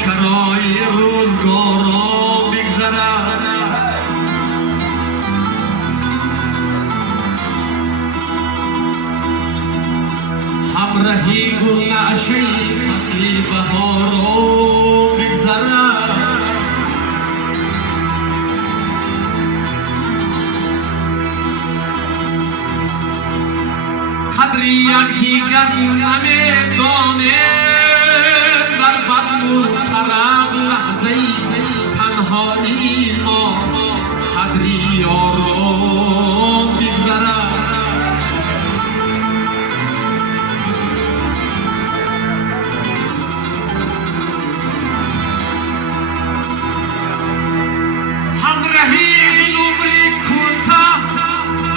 چرای روزگارا میگذرد، همراهی گل نعشه فصل بهارا میگذرد. قدر یکدیگر نمیدانیم، در بطن و طرب لحظه تنهایی ما قدری آرام میگذرد. همراهی عمری کوتاه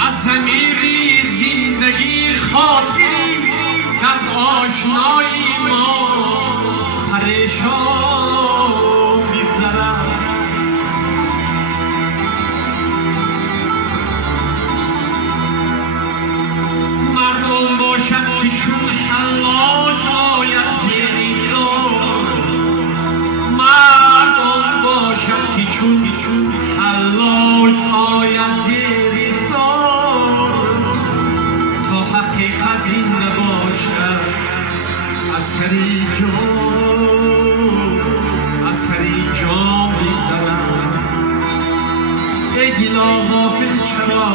از ضمیری زندگی خاطری در آشنایی ما پریشان می‌گذرد. مردم باشد که چون حلاج آید زیر دار، مردم باشد که چون حلاج آید زیر دار، تا حقیقت زنده باشد از سری جام می‌زنم. ای دلا غافل چرا،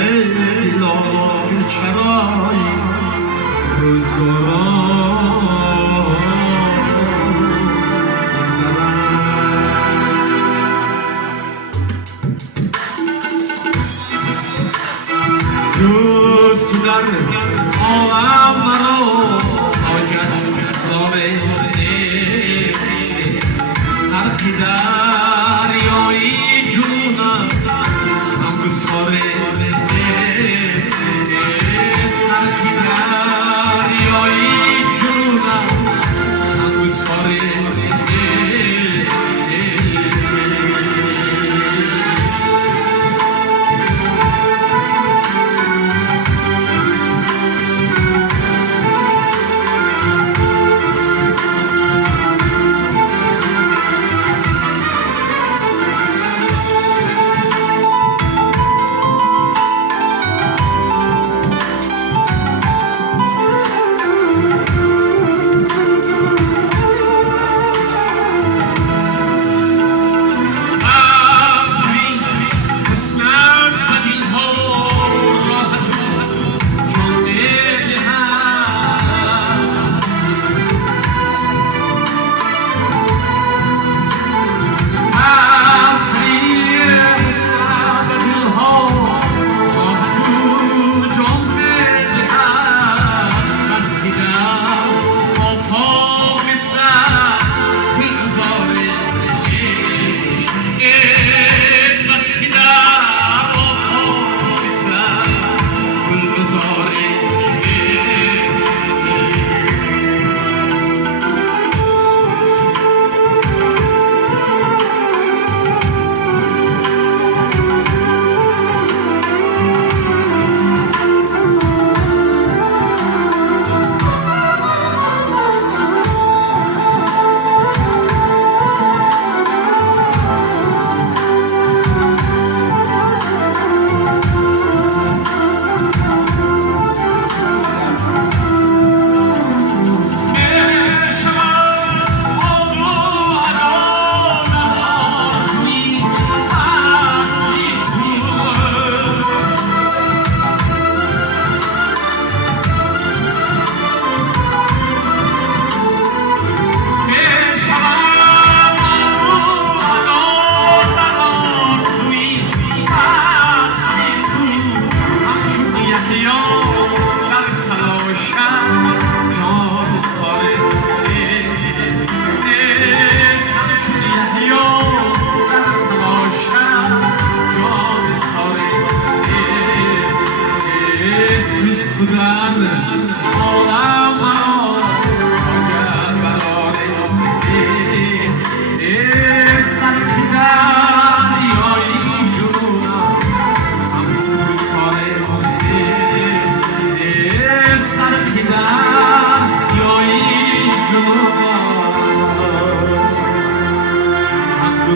ای دلا غافل چرا روزگاران دوست در عالم مرا حاجت داره نیست، هر کی دریایی جونم همگساره نیست، هر کی دریایی جونم همگساره نیست.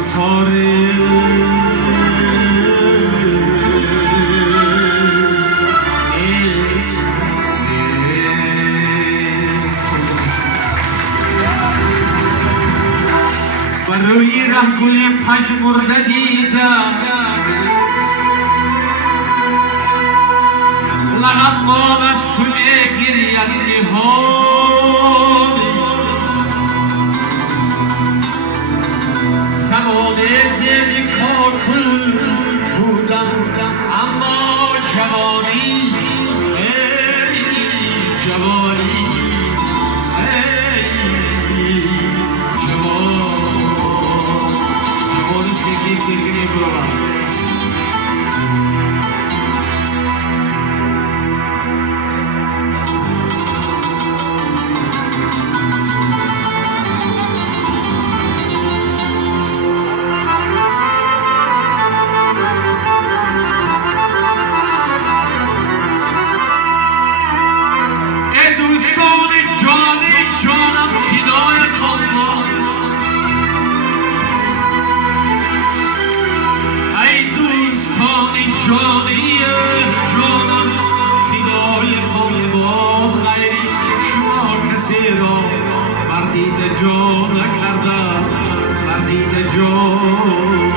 ساره و روی ره گل پژمرده دیدم لقد مال از توی گریه زمان زیر کاکل بودم اما جوانی ای جوانی ای جوانی سرگی برام جانی جانم فدای تو با خیری شما کسی را بردید جان کردم بردید جان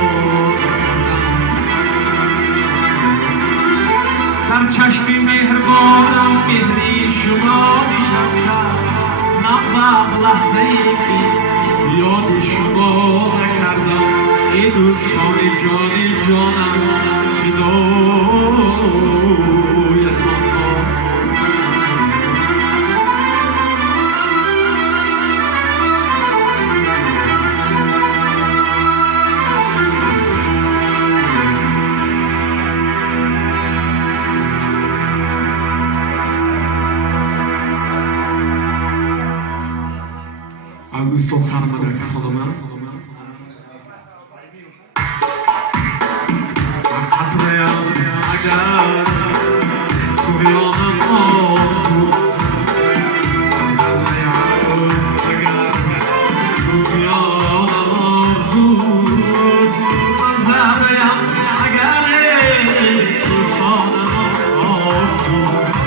در چشمی مهربانم مهری شما نشسته نفقط لحظه ای که یاد شما نکردم ای دوستان جانی جانم فدای تو از دوستان سرمدرک خانمم اگر تو بیانم آزوز اگر تو بیانم آزوز منظرم اگر توفانم آزوز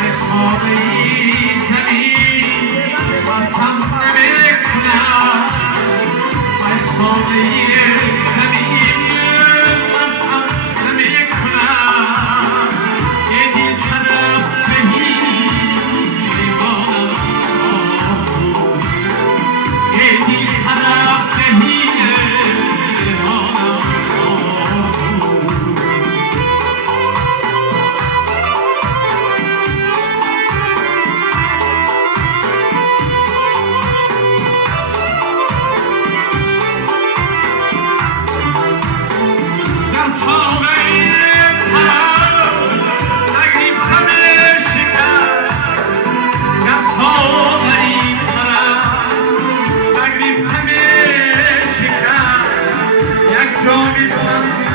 ای خانه ای زمین بستم نمیکنم ای خانه ای زمین Johnny Sun.